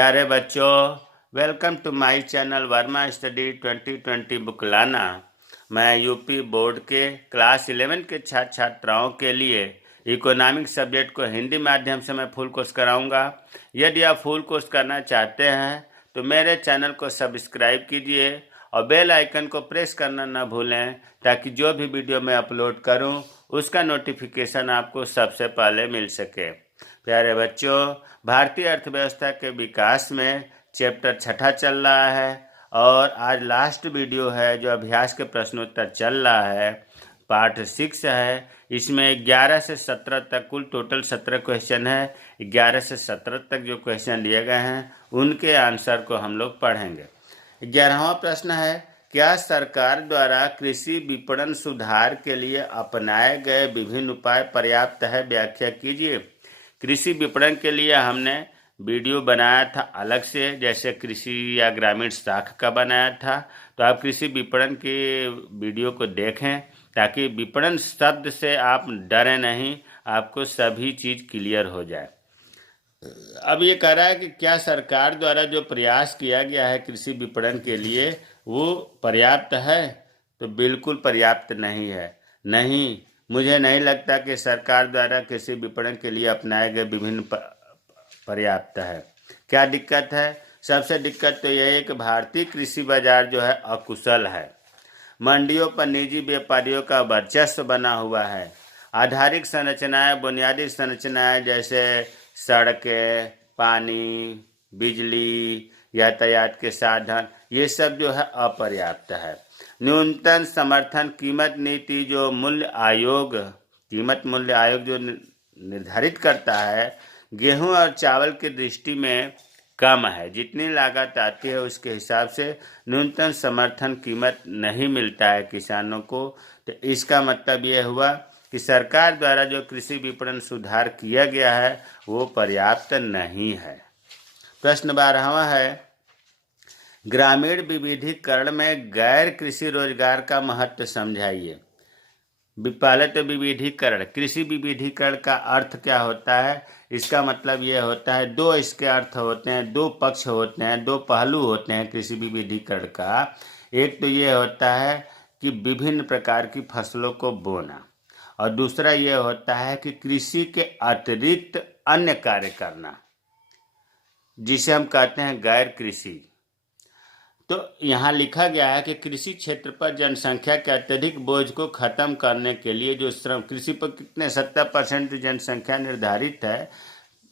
प्यारे बच्चों, welcome to my channel Verma study 2020 बुकलाना। मैं यूपी बोर्ड के क्लास 11 के छात्र छात्राओं के लिए इकोनॉमिक सब्जेक्ट को हिंदी माध्यम से मैं फुल कोर्स कराऊंगा। यदि आप फुल कोर्स करना चाहते हैं तो मेरे चैनल को सब्सक्राइब कीजिए और बेल आइकन को प्रेस करना न भूलें, ताकि जो भी वीडियो मैं अपलोड करूं उसका नोटिफिकेशन आपको सबसे पहले मिल सके। प्यारे बच्चों, भारतीय अर्थव्यवस्था के विकास में चैप्टर 6 चल रहा है और आज लास्ट वीडियो है जो अभ्यास के प्रश्नोत्तर चल रहा है। पार्ट 6 है। इसमें 11 से 17 तक कुल टोटल 17 क्वेश्चन है। 11 से 17 तक जो क्वेश्चन दिए गए हैं उनके आंसर को हम लोग पढ़ेंगे। 11वां प्रश्न है, क्या सरकार द्वारा कृषि विपणन सुधार के लिए अपनाए गए विभिन्न उपाय पर्याप्त है? व्याख्या कीजिए। कृषि विपणन के लिए हमने वीडियो बनाया था अलग से, जैसे कृषि या ग्रामीण साख का बनाया था। तो आप कृषि विपणन के वीडियो को देखें ताकि विपणन शब्द से आप डरें नहीं, आपको सभी चीज़ क्लियर हो जाए। अब ये कह रहा है कि क्या सरकार द्वारा जो प्रयास किया गया है कृषि विपणन के लिए वो पर्याप्त है? तो बिल्कुल पर्याप्त नहीं है। नहीं, मुझे नहीं लगता कि सरकार द्वारा कृषि विपणन के लिए अपनाए गए विभिन्न पर्याप्त है। क्या दिक्कत है? सबसे दिक्कत तो यह है कि भारतीय कृषि बाजार जो है अकुशल है। मंडियों पर निजी व्यापारियों का वर्चस्व बना हुआ है। आधारिक संरचनाएं, बुनियादी संरचनाएं जैसे सड़कें, पानी, बिजली, यातायात के साधन, ये सब जो है अपर्याप्त है। न्यूनतम समर्थन कीमत नीति जो कीमत मूल्य आयोग जो निर्धारित करता है, गेहूं और चावल की दृष्टि में कम है। जितनी लागत आती है उसके हिसाब से न्यूनतम समर्थन कीमत नहीं मिलता है किसानों को। तो इसका मतलब ये हुआ कि सरकार द्वारा जो कृषि विपणन सुधार किया गया है वो पर्याप्त नहीं है। प्रश्न 12वां है, ग्रामीण विविधीकरण में गैर कृषि रोजगार का महत्व समझाइए। पहले तो विविधीकरण, कृषि विविधीकरण का अर्थ क्या होता है? इसका मतलब ये होता है, दो इसके अर्थ होते हैं, दो पक्ष होते हैं, दो पहलू होते हैं कृषि विविधीकरण का। एक तो ये होता है कि विभिन्न प्रकार की फसलों को बोना, और दूसरा ये होता है कि कृषि के अतिरिक्त अन्य कार्य करना, जिसे हम कहते हैं गैर कृषि। तो यहाँ लिखा गया है कि कृषि क्षेत्र पर जनसंख्या के अत्यधिक बोझ को खत्म करने के लिए जो श्रम, कृषि पर कितने 70% जनसंख्या निर्धारित है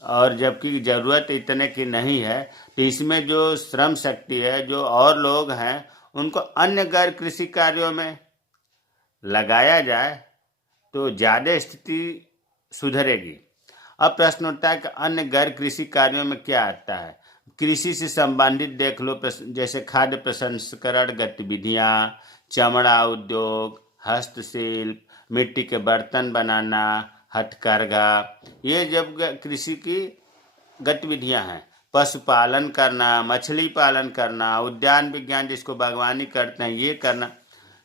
और जबकि ज़रूरत इतने की नहीं है, तो इसमें जो श्रम शक्ति है, जो और लोग हैं, उनको अन्य गैर कृषि कार्यों में लगाया जाए तो ज़्यादा स्थिति सुधरेगी। अब प्रश्न उठता है कि अन्य गैर कृषि कार्यों में क्या आता है? कृषि से संबंधित देख लो, जैसे खाद्य प्रसंस्करण गतिविधियाँ, चमड़ा उद्योग, हस्तशिल्प, मिट्टी के बर्तन बनाना, हथकरघा, ये जब कृषि की गतिविधियाँ हैं। पशुपालन करना, मछली पालन करना, उद्यान विज्ञान जिसको बागवानी करते हैं, ये करना,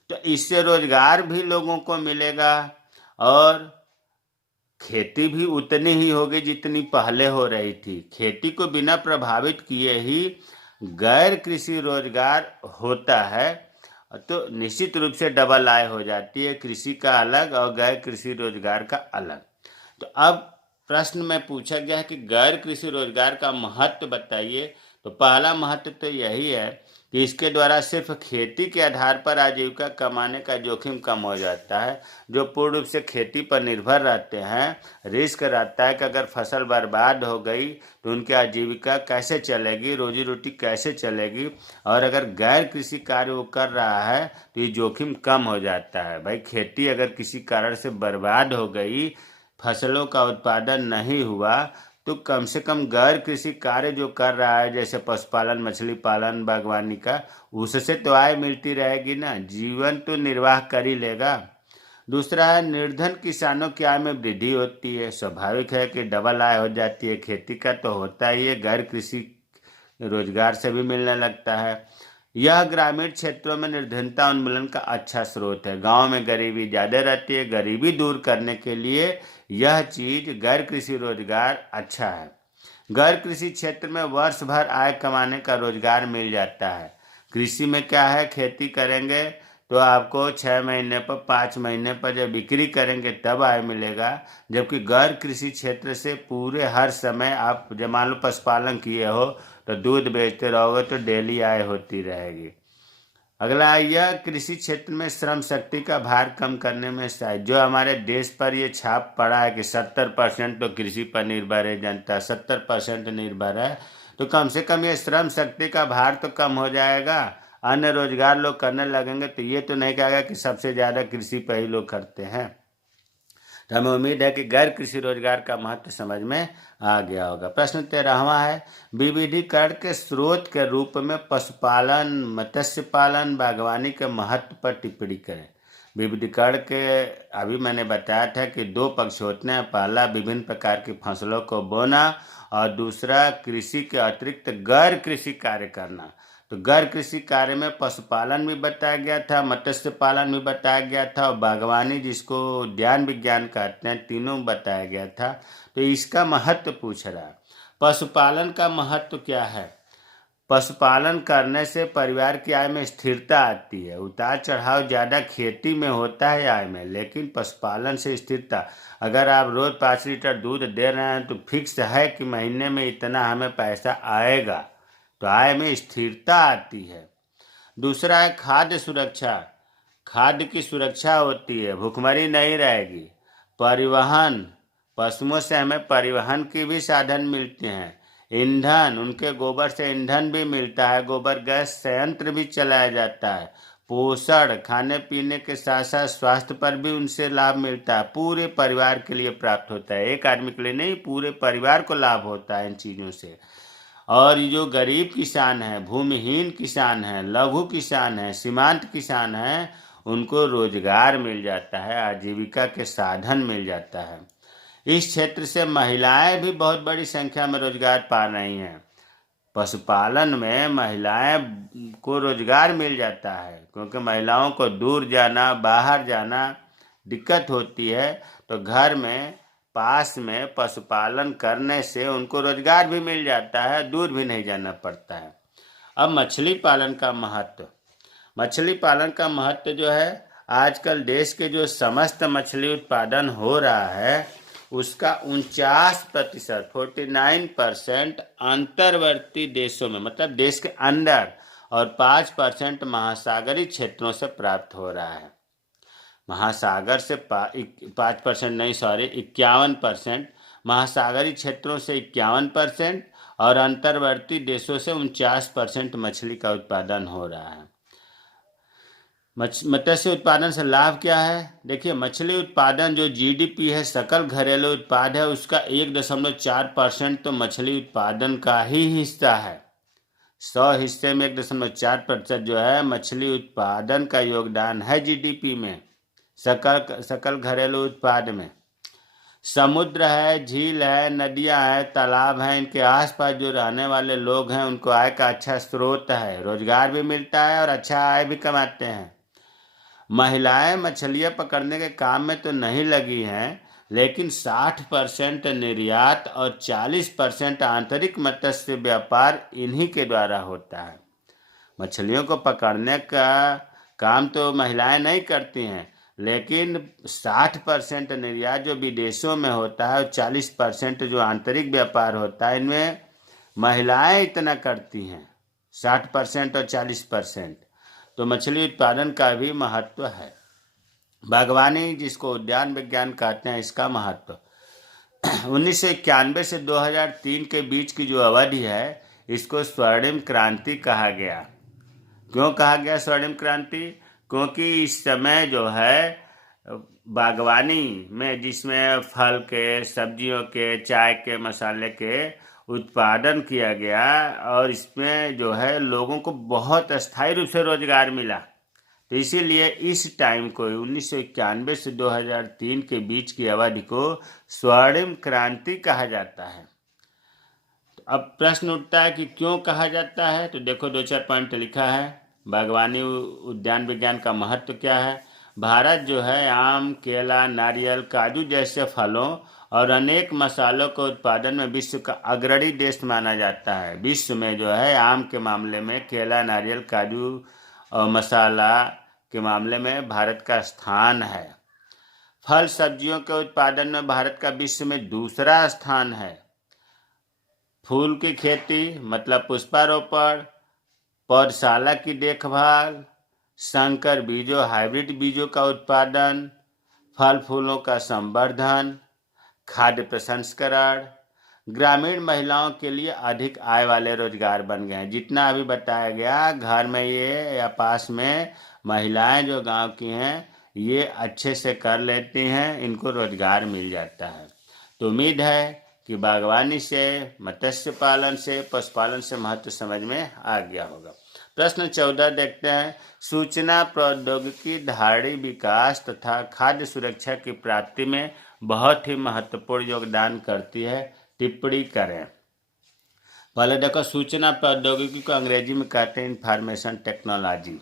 तो इससे रोजगार भी लोगों को मिलेगा और खेती भी उतनी ही होगी जितनी पहले हो रही थी। खेती को बिना प्रभावित किए ही गैर कृषि रोजगार होता है, तो निश्चित रूप से डबल आय हो जाती है, कृषि का अलग और गैर कृषि रोजगार का अलग। तो अब प्रश्न में पूछा गया है कि गैर कृषि रोजगार का महत्व बताइए। तो पहला महत्व तो यही है कि इसके द्वारा सिर्फ खेती के आधार पर आजीविका कमाने का जोखिम कम हो जाता है। जो पूर्ण रूप से खेती पर निर्भर रहते हैं, रिस्क रहता है कि अगर फसल बर्बाद हो गई तो उनकी आजीविका कैसे चलेगी, रोजी रोटी कैसे चलेगी। और अगर गैर कृषि कार्य वो कर रहा है तो ये जोखिम कम हो जाता है। भाई, खेती अगर किसी कारण से बर्बाद हो गई, फसलों का उत्पादन नहीं हुआ, तो कम से कम गैर कृषि कार्य जो कर रहा है, जैसे पशुपालन, मछली पालन, बागवानी का, उससे तो आय मिलती रहेगी ना, जीवन तो निर्वाह कर ही लेगा। दूसरा है, निर्धन किसानों की आय में वृद्धि होती है। स्वाभाविक है कि डबल आय हो जाती है, खेती का तो होता ही है, गैर कृषि रोजगार से भी मिलने लगता है। यह ग्रामीण क्षेत्रों में निर्धनता उन्मूलन का अच्छा स्रोत है। गांव में गरीबी ज़्यादा रहती है, गरीबी दूर करने के लिए यह चीज़ गैर कृषि रोजगार अच्छा है। गैर कृषि क्षेत्र में वर्ष भर आय कमाने का रोजगार मिल जाता है। कृषि में क्या है, खेती करेंगे तो आपको 6 महीने पर 5 महीने पर जब बिक्री करेंगे तब आय मिलेगा। जबकि गैर कृषि क्षेत्र से पूरे हर समय आप जब मान लो पशुपालन किए हो तो दूध बेचते रहोगे तो डेली आय होती रहेगी। अगला, यह कृषि क्षेत्र में श्रम शक्ति का भार कम करने में सहायक। जो हमारे देश पर ये छाप पड़ा है कि 70% तो कृषि पर निर्भर है, जनता 70% निर्भर है, तो कम से कम ये श्रम शक्ति का भार तो कम हो जाएगा। अन्य रोजगार लोग करने लगेंगे तो ये तो नहीं कहेगा कि सबसे ज़्यादा कृषि पर ही लोग करते हैं। तो हमें उम्मीद है कि गैर कृषि रोजगार का महत्व समझ में आ गया होगा। प्रश्न 13वां है, विविधीकरण के स्रोत के रूप में पशुपालन, मत्स्य पालन, बागवानी के महत्व पर टिप्पणी करें। विविधीकरण के अभी मैंने बताया था कि 2 पक्ष होते हैं। पहला, विभिन्न प्रकार की फसलों को बोना, और दूसरा, कृषि के अतिरिक्त गैर कृषि कार्य करना। तो गैर कृषि कार्य में पशुपालन भी बताया गया था, मत्स्य पालन भी बताया गया था, और बागवानी जिसको उद्यान विज्ञान कहते हैं, तीनों बताया गया था। तो इसका महत्व पूछ रहा है। पशुपालन का महत्व क्या है? पशुपालन करने से परिवार की आय में स्थिरता आती है। उतार चढ़ाव ज़्यादा खेती में होता है आय में, लेकिन पशुपालन से स्थिरता। अगर आप रोज़ 5 लीटर दूध दे रहे हैं तो फिक्स है कि महीने में इतना हमें पैसा आएगा, तो आय में स्थिरता आती है। दूसरा है खाद्य सुरक्षा। खाद्य की सुरक्षा होती है, भूखमरी नहीं रहेगी। परिवहन, पशुओं से हमें परिवहन की भी साधन मिलते हैं। ईंधन, उनके गोबर से ईंधन भी मिलता है, गोबर गैस संयंत्र भी चलाया जाता है। पोषण, खाने पीने के साथ साथ स्वास्थ्य पर भी उनसे लाभ मिलता है, पूरे परिवार के लिए प्राप्त होता है, एक आदमी के लिए नहीं, पूरे परिवार को लाभ होता है इन चीज़ों से। और ये जो गरीब किसान हैं, भूमिहीन किसान हैं, लघु किसान हैं, सीमांत किसान हैं, उनको रोजगार मिल जाता है, आजीविका के साधन मिल जाता है। इस क्षेत्र से महिलाएं भी बहुत बड़ी संख्या में रोजगार पा रही हैं। पशुपालन में महिलाएं को रोजगार मिल जाता है, क्योंकि महिलाओं को दूर जाना, बाहर जाना दिक्कत होती है, तो घर में पास में पशुपालन करने से उनको रोजगार भी मिल जाता है, दूर भी नहीं जाना पड़ता है। अब मछली पालन का महत्व। मछली पालन का महत्व जो है, आजकल देश के जो समस्त मछली उत्पादन हो रहा है उसका 49%, 49% अंतर्वर्ती देशों में, मतलब देश के अंदर, और 5% महासागरीय क्षेत्रों से प्राप्त हो रहा है। महासागर से 5% नहीं, सॉरी, 51%, महासागरीय क्षेत्रों से 51%, और अंतर्वर्ती देशों से 49% मछली का उत्पादन हो रहा है। मत्स्य उत्पादन से लाभ क्या है? देखिए, मछली उत्पादन जो जीडीपी है, सकल घरेलू उत्पाद है, उसका 1.4% तो मछली उत्पादन का ही हिस्सा है। 100 हिस्से में 1.4% जो है मछली उत्पादन का योगदान है जीडीपी में, सकल घरेलू उत्पाद में। समुद्र है, झील है, नदियां हैं, तालाब हैं, इनके आसपास जो रहने वाले लोग हैं उनको आय का अच्छा स्रोत है, रोजगार भी मिलता है और अच्छा आय भी कमाते हैं। महिलाएं मछलियां पकड़ने के काम में तो नहीं लगी हैं, लेकिन 60% निर्यात और 40% आंतरिक मत्स्य व्यापार इन्हीं के द्वारा होता है। मछलियों को पकड़ने का काम तो महिलाएं नहीं करती हैं, लेकिन 60% निर्यात जो विदेशों में होता है और 40% जो आंतरिक व्यापार होता है, इनमें महिलाएं इतना करती हैं, 60% और 40%। तो मछली उत्पादन का भी महत्व है। बागवानी, जिसको उद्यान विज्ञान कहते हैं, इसका महत्व 1991 से 2003 के बीच की जो अवधि है, इसको स्वर्णिम क्रांति कहा गया। क्यों कहा गया स्वर्णिम क्रांति? क्योंकि इस समय जो है बागवानी में, जिसमें फल के, सब्जियों के, चाय के, मसाले के उत्पादन किया गया, और इसमें जो है लोगों को बहुत अस्थायी रूप से रोजगार मिला, तो इसीलिए इस टाइम को 1991 से 2003 के बीच की अवधि को स्वर्णिम क्रांति कहा जाता है। तो अब प्रश्न उठता है कि क्यों कहा जाता है? तो देखो, 2-4 पॉइंट लिखा है। बागवानी उद्यान विज्ञान का महत्व क्या है? भारत जो है आम, केला, नारियल, काजू जैसे फलों और अनेक मसालों के उत्पादन में विश्व का अग्रणी देश माना जाता है। विश्व में जो है आम के मामले में, केला, नारियल, काजू और मसाला के मामले में भारत का स्थान है। फल सब्जियों के उत्पादन में भारत का विश्व में दूसरा स्थान है। फूल की खेती मतलब पुष्पारोपण, पौधशाला की देखभाल, संकर बीजों हाइब्रिड बीजों का उत्पादन, फल फूलों का संवर्धन, खाद्य प्रसंस्करण, ग्रामीण महिलाओं के लिए अधिक आय वाले रोजगार बन गए हैं। जितना अभी बताया गया, घर में ये या पास में महिलाएं जो गांव की हैं ये अच्छे से कर लेती हैं, इनको रोजगार मिल जाता है। तो उम्मीद है कि बागवानी से, मत्स्य पालन से, पशुपालन से महत्व समझ में आ गया होगा। प्रश्न 14 देखते हैं। सूचना प्रौद्योगिकी धाड़ी विकास तथा खाद्य सुरक्षा की प्राप्ति में बहुत ही महत्वपूर्ण योगदान करती है। टिप्पणी करें। पहले देखो, सूचना प्रौद्योगिकी को अंग्रेजी में कहते हैं इंफॉर्मेशन टेक्नोलॉजी।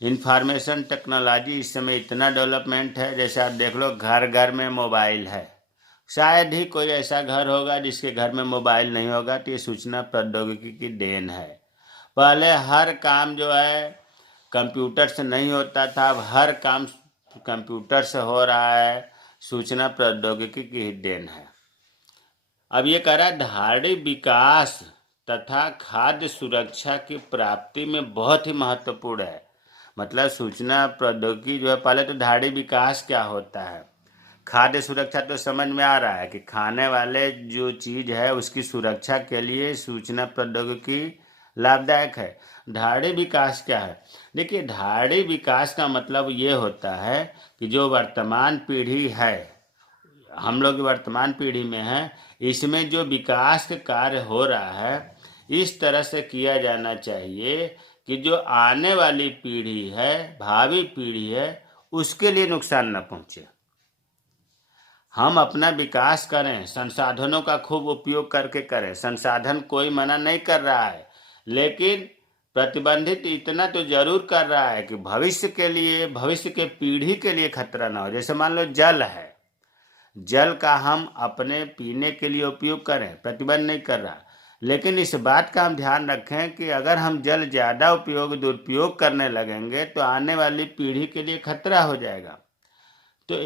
इंफॉर्मेशन टेक्नोलॉजी इस समय इतना डेवलपमेंट है, जैसे आप देख लो घर घर में मोबाइल है। शायद ही कोई ऐसा घर होगा जिसके घर में मोबाइल नहीं होगा, तो ये सूचना प्रौद्योगिकी की देन है। पहले हर काम जो है कंप्यूटर से नहीं होता था, अब हर काम कंप्यूटर से हो रहा है। सूचना प्रौद्योगिकी की ही देन है। अब ये कह रहा है धाड़ी विकास तथा खाद्य सुरक्षा की प्राप्ति में बहुत ही महत्वपूर्ण है। मतलब सूचना प्रौद्योगिकी जो है, पहले तो धाड़ी विकास क्या होता है, खाद्य सुरक्षा तो समझ में आ रहा है कि खाने वाले जो चीज़ है उसकी सुरक्षा के लिए सूचना प्रौद्योगिकी लाभदायक है। धाड़ी विकास क्या है? देखिए, धाड़ी विकास का मतलब ये होता है कि जो वर्तमान पीढ़ी है, हम लोग वर्तमान पीढ़ी में हैं, इसमें जो विकास का कार्य हो रहा है इस तरह से किया जाना चाहिए कि जो आने वाली पीढ़ी है, भावी पीढ़ी है, उसके लिए नुकसान न पहुंचे। हम अपना विकास करें, संसाधनों का खूब उपयोग करके करें। संसाधन कोई मना नहीं कर रहा है, लेकिन प्रतिबंधित इतना तो जरूर कर रहा है कि भविष्य के लिए, भविष्य के पीढ़ी के लिए खतरा ना हो। जैसे मान लो जल है, जल का हम अपने पीने के लिए उपयोग करें, प्रतिबंध नहीं कर रहा, लेकिन इस बात का हम ध्यान रखें कि अगर हम जल ज़्यादा दुरुपयोग करने लगेंगे तो आने वाली पीढ़ी के लिए खतरा हो जाएगा। तो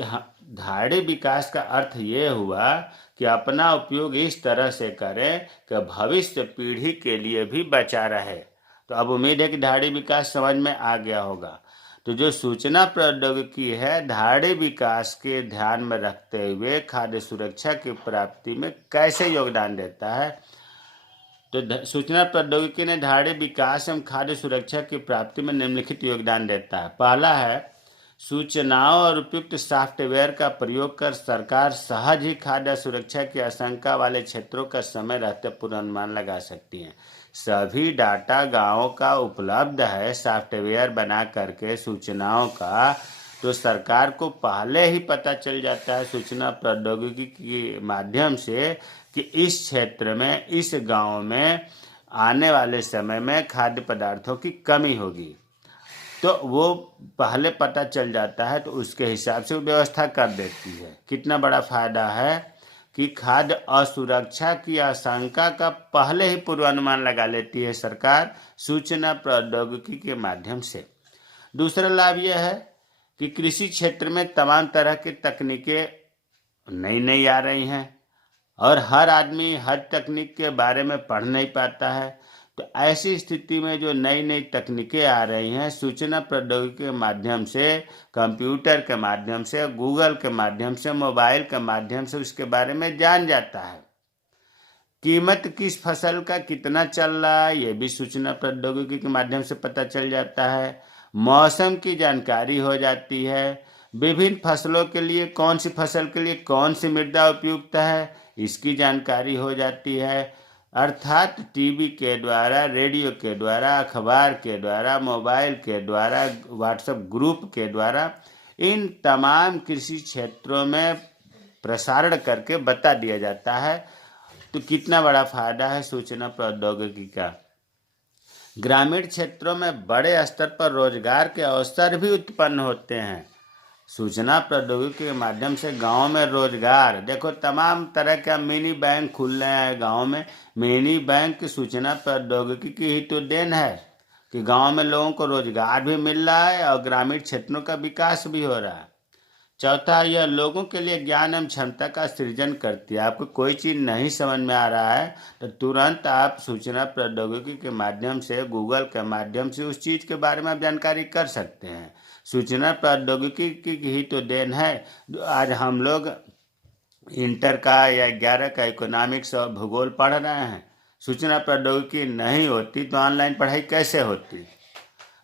धाड़ी विकास का अर्थ ये हुआ कि अपना उपयोग इस तरह से करें कि भविष्य पीढ़ी के लिए भी बचा रहे। तो अब उम्मीद है कि धाड़ी विकास समझ में आ गया होगा। तो जो सूचना प्रौद्योगिकी है, धाड़ी विकास के ध्यान में रखते हुए खाद्य सुरक्षा की प्राप्ति में कैसे योगदान देता है। तो सूचना प्रौद्योगिकी ने धाड़ी विकास एवं खाद्य सुरक्षा की प्राप्ति में निम्नलिखित योगदान देता है। पहला है, सूचनाओं और उपयुक्त सॉफ्टवेयर का प्रयोग कर सरकार सहज ही खाद्य सुरक्षा की आशंका वाले क्षेत्रों का समय रहते पूर्वानुमान लगा सकती है। सभी डाटा गांवों का उपलब्ध है सॉफ्टवेयर बना करके सूचनाओं का, तो सरकार को पहले ही पता चल जाता है सूचना प्रौद्योगिकी के माध्यम से कि इस क्षेत्र में, इस गांव में आने वाले समय में खाद्य पदार्थों की कमी होगी। तो वो पहले पता चल जाता है, तो उसके हिसाब से वो व्यवस्था कर देती है। कितना बड़ा फायदा है कि खाद्य असुरक्षा की आशंका का पहले ही पूर्वानुमान लगा लेती है सरकार सूचना प्रौद्योगिकी के माध्यम से। दूसरा लाभ यह है कि कृषि क्षेत्र में तमाम तरह की तकनीकें नई नई आ रही हैं और हर आदमी हर तकनीक के बारे में पढ़ नहीं पाता है। तो ऐसी स्थिति में जो नई नई तकनीकें आ रही हैं, सूचना प्रौद्योगिकी के माध्यम से, कंप्यूटर के माध्यम से, गूगल के माध्यम से, मोबाइल के माध्यम से उसके बारे में जान जाता है। कीमत किस फसल का कितना चल रहा है, ये भी सूचना प्रौद्योगिकी के माध्यम से पता चल जाता है। मौसम की जानकारी हो जाती है। विभिन्न फसलों के लिए कौन सी फसल के लिए कौन सी मृदा उपयुक्त है, इसकी जानकारी हो जाती है। अर्थात टीवी के द्वारा, रेडियो के द्वारा, अखबार के द्वारा, मोबाइल के द्वारा, व्हाट्सएप ग्रुप के द्वारा इन तमाम कृषि क्षेत्रों में प्रसारण करके बता दिया जाता है। तो कितना बड़ा फायदा है सूचना प्रौद्योगिकी का। ग्रामीण क्षेत्रों में बड़े स्तर पर रोजगार के अवसर भी उत्पन्न होते हैं। सूचना प्रौद्योगिकी के माध्यम से गांव में रोजगार, देखो तमाम तरह का मिनी बैंक खुल रहे हैं गांव में। मिनी बैंक सूचना प्रौद्योगिकी की ही तो देन है कि गांव में लोगों को रोजगार भी मिल रहा है और ग्रामीण क्षेत्रों का विकास भी हो रहा है। चौथा, यह लोगों के लिए ज्ञान एवं क्षमता का सृजन करती है। आपको कोई चीज़ नहीं समझ में आ रहा है तो तुरंत आप सूचना प्रौद्योगिकी के माध्यम से, गूगल के माध्यम से उस चीज़ के बारे में आप जानकारी कर सकते हैं। सूचना प्रौद्योगिकी की ही तो देन है। आज हम लोग इंटर का या 11 का इकोनॉमिक्स और भूगोल पढ़ रहे हैं। सूचना प्रौद्योगिकी नहीं होती तो ऑनलाइन पढ़ाई कैसे होती।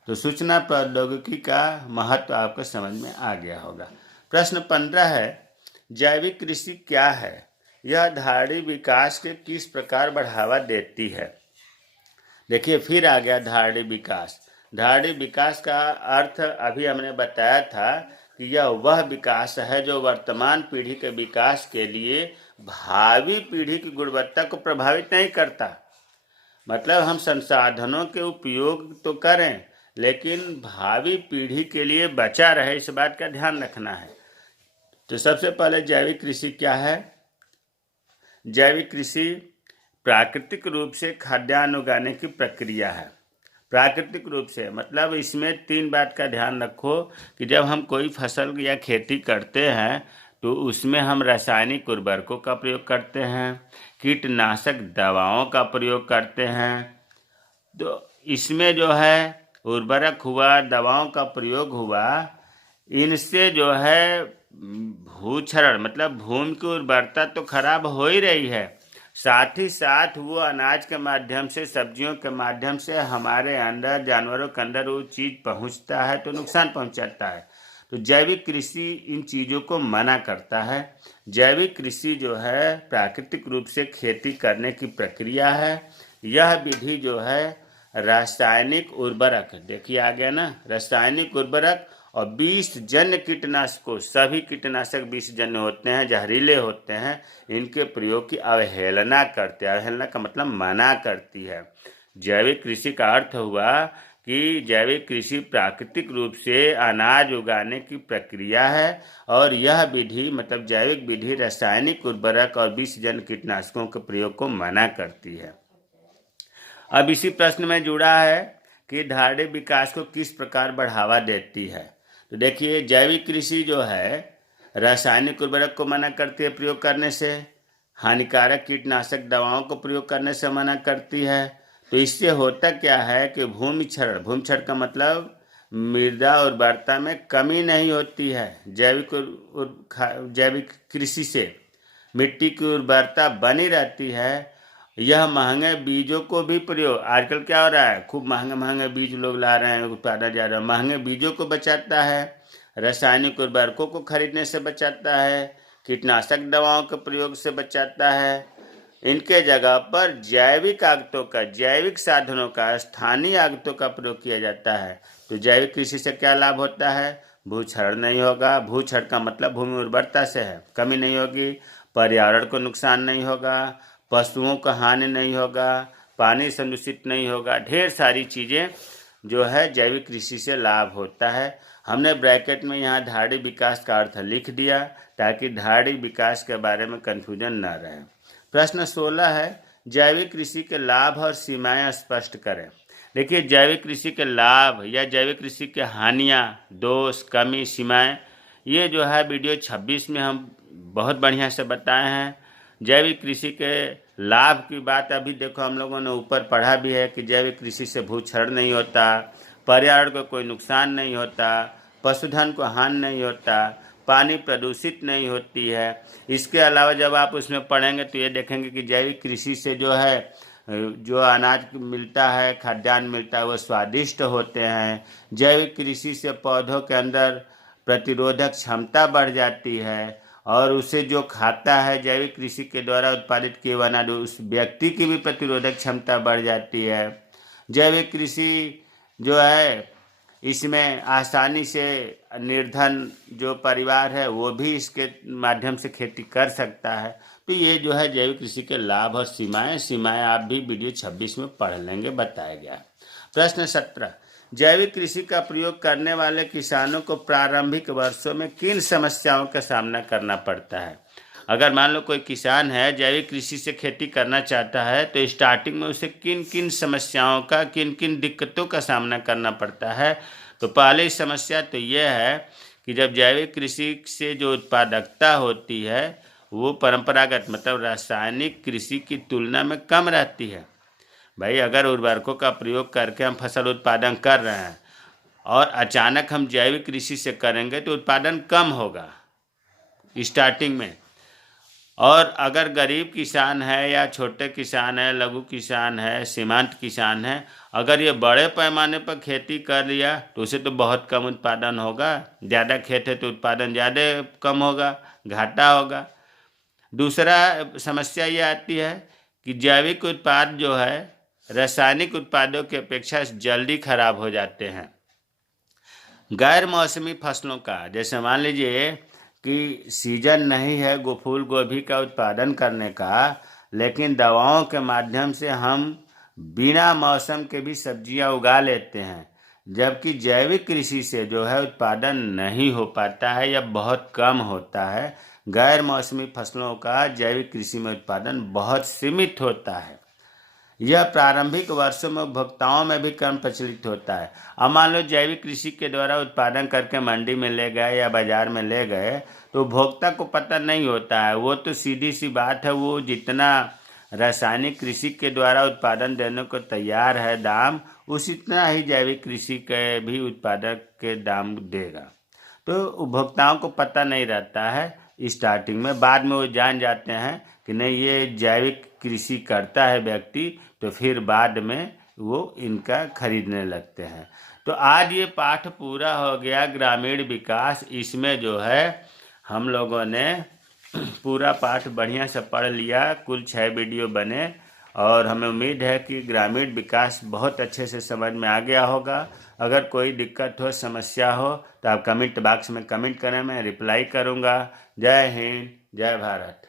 तो सूचना प्रौद्योगिकी का महत्व आपको समझ में आ गया होगा। प्रश्न 15 है, जैविक कृषि क्या है? यह धाड़ी विकास के किस प्रकार बढ़ावा देती है? देखिए फिर आ गया धाड़ी विकास। धाड़ी विकास का अर्थ अभी हमने बताया था कि यह वह विकास है जो वर्तमान पीढ़ी के विकास के लिए भावी पीढ़ी की गुणवत्ता को प्रभावित नहीं करता। मतलब हम संसाधनों के उपयोग तो करें लेकिन भावी पीढ़ी के लिए बचा रहे, इस बात का ध्यान रखना है। तो सबसे पहले जैविक कृषि क्या है? जैविक कृषि प्राकृतिक रूप से खाद्यान्न उगाने की प्रक्रिया है। प्राकृतिक रूप से मतलब इसमें 3 बात का ध्यान रखो कि जब हम कोई फसल या खेती करते हैं तो उसमें हम रासायनिक उर्वरकों का प्रयोग करते हैं, कीटनाशक दवाओं का प्रयोग करते हैं। तो इसमें जो है उर्वरक हुआ, दवाओं का प्रयोग हुआ, इनसे जो है भूक्षरण मतलब भूमि की उर्वरता तो खराब हो ही रही है, साथ ही साथ वो अनाज के माध्यम से, सब्जियों के माध्यम से हमारे अंदर, जानवरों के अंदर वो चीज़ पहुंचता है तो नुकसान पहुंचाता है। तो जैविक कृषि इन चीज़ों को मना करता है। जैविक कृषि जो है प्राकृतिक रूप से खेती करने की प्रक्रिया है। यह विधि जो है रासायनिक उर्वरक, देखिए आ गया ना, रासायनिक उर्वरक और विष जन्य कीटनाशकों, सभी कीटनाशक विष जन्य होते हैं, जहरीले होते हैं, इनके प्रयोग की अवहेलना करते हैं। अवहेलना का मतलब मना करती है। जैविक कृषि का अर्थ हुआ कि जैविक कृषि प्राकृतिक रूप से अनाज उगाने की प्रक्रिया है और यह विधि मतलब जैविक विधि रासायनिक उर्वरक और विष जन्य कीटनाशकों के प्रयोग को मना करती है। अब इसी प्रश्न में जुड़ा है कि धाड़ी विकास को किस प्रकार बढ़ावा देती है। तो देखिए जैविक कृषि जो है रासायनिक उर्वरक को मना करती है प्रयोग करने से, हानिकारक कीटनाशक दवाओं को प्रयोग करने से मना करती है। तो इससे होता क्या है कि भूमि क्षरण का मतलब मृदा उर्वरता में कमी नहीं होती है। जैविक कृषि से मिट्टी की उर्वरता बनी रहती है। यह महंगे बीजों को भी प्रयोग, आजकल क्या हो रहा है, खूब महंगे बीज लोग ला रहे हैं, उत्पादन जा रहा है, महंगे बीजों को बचाता है, रासायनिक उर्वरकों को खरीदने से बचाता है, कीटनाशक दवाओं के प्रयोग से बचाता है। इनके जगह पर जैविक आगतों का, जैविक साधनों का, स्थानीय आगतों का प्रयोग किया जाता है। तो जैविक कृषि से क्या लाभ होता है? भूक्षरण नहीं होगा। भूक्षरण का मतलब भूमि उर्वरता से है, कमी नहीं होगी, पर्यावरण को नुकसान नहीं होगा, पशुओं का हानि नहीं होगा, पानी संदूषित नहीं होगा, ढेर सारी चीज़ें जो है जैविक कृषि से लाभ होता है। हमने ब्रैकेट में यहाँ धाड़ी विकास का अर्थ लिख दिया ताकि धाड़ी विकास के बारे में कन्फ्यूजन न रहे। प्रश्न 16 है, जैविक कृषि के लाभ और सीमाएं स्पष्ट करें। देखिए जैविक कृषि के लाभ या जैविक कृषि के हानियाँ, दोष, कमी, सीमाएं, ये जो है वीडियो 26 में हम बहुत बढ़िया से बताए हैं। जैविक कृषि के लाभ की बात अभी देखो हम लोगों ने ऊपर पढ़ा भी है कि जैविक कृषि से भूक्षरण नहीं होता, पर्यावरण को कोई नुकसान नहीं होता, पशुधन को हानि नहीं होता, पानी प्रदूषित नहीं होती है। इसके अलावा जब आप उसमें पढ़ेंगे तो ये देखेंगे कि जैविक कृषि से जो है जो अनाज मिलता है, खाद्यान्न मिलता है, वो स्वादिष्ट होते हैं। जैविक कृषि से पौधों के अंदर प्रतिरोधक क्षमता बढ़ जाती है और उसे जो खाता है जैविक कृषि के द्वारा उत्पादित किए हुए अनाज, उस व्यक्ति की भी प्रतिरोधक क्षमता बढ़ जाती है। जैविक कृषि जो है इसमें आसानी से निर्धन जो परिवार है वो भी इसके माध्यम से खेती कर सकता है। तो ये जो है जैविक कृषि के लाभ और सीमाएं आप भी वीडियो 26 में पढ़ लेंगे, बताया गया। प्रश्न 17, जैविक कृषि का प्रयोग करने वाले किसानों को प्रारंभिक वर्षों में किन समस्याओं का सामना करना पड़ता है। अगर मान लो कोई किसान है जैविक कृषि से खेती करना चाहता है तो स्टार्टिंग में उसे किन किन समस्याओं का, किन किन दिक्कतों का सामना करना पड़ता है। तो पहली समस्या तो यह है कि जब जैविक कृषि से जो उत्पादकता होती है वो परंपरागत मतलब रासायनिक कृषि की तुलना में कम रहती है। भाई अगर उर्वरकों का प्रयोग करके हम फसल उत्पादन कर रहे हैं और अचानक हम जैविक कृषि से करेंगे तो उत्पादन कम होगा स्टार्टिंग में। और अगर गरीब किसान है या छोटे किसान है, लघु किसान है, सीमांत किसान है, अगर ये बड़े पैमाने पर खेती कर लिया तो उसे तो बहुत कम उत्पादन होगा। ज़्यादा खेत है तो उत्पादन ज़्यादा कम होगा, घाटा होगा। दूसरा समस्या ये आती है कि जैविक उत्पाद जो है रासायनिक उत्पादों की अपेक्षा जल्दी खराब हो जाते हैं। गैर मौसमी फसलों का, जैसे मान लीजिए कि सीजन नहीं है फूल गोभी का उत्पादन करने का, लेकिन दवाओं के माध्यम से हम बिना मौसम के भी सब्जियां उगा लेते हैं, जबकि जैविक कृषि से जो है उत्पादन नहीं हो पाता है या बहुत कम होता है। गैर मौसमी फसलों का जैविक कृषि में उत्पादन बहुत सीमित होता है। यह प्रारंभिक वर्षों में उपभोक्ताओं में भी कम प्रचलित होता है। अब मान लो जैविक कृषि के द्वारा उत्पादन करके मंडी में ले गए या बाजार में ले गए तो उपभोक्ता को पता नहीं होता है। वो तो सीधी सी बात है, वो जितना रासायनिक कृषि के द्वारा उत्पादन देने को तैयार है दाम, उस इतना ही जैविक कृषि के भी उत्पादक के दाम देगा। तो उपभोक्ताओं को पता नहीं रहता है स्टार्टिंग में, बाद में वो जान जाते हैं कि नहीं ये जैविक कृषि करता है व्यक्ति, तो फिर बाद में वो इनका खरीदने लगते हैं। तो आज ये पाठ पूरा हो गया ग्रामीण विकास। इसमें जो है हम लोगों ने पूरा पाठ बढ़िया से पढ़ लिया। कुल 6 वीडियो बने और हमें उम्मीद है कि ग्रामीण विकास बहुत अच्छे से समझ में आ गया होगा। अगर कोई दिक्कत हो, समस्या हो तो आप कमेंट बॉक्स में कमेंट करें, मैं रिप्लाई करूँगा। जय हिंद, जय भारत।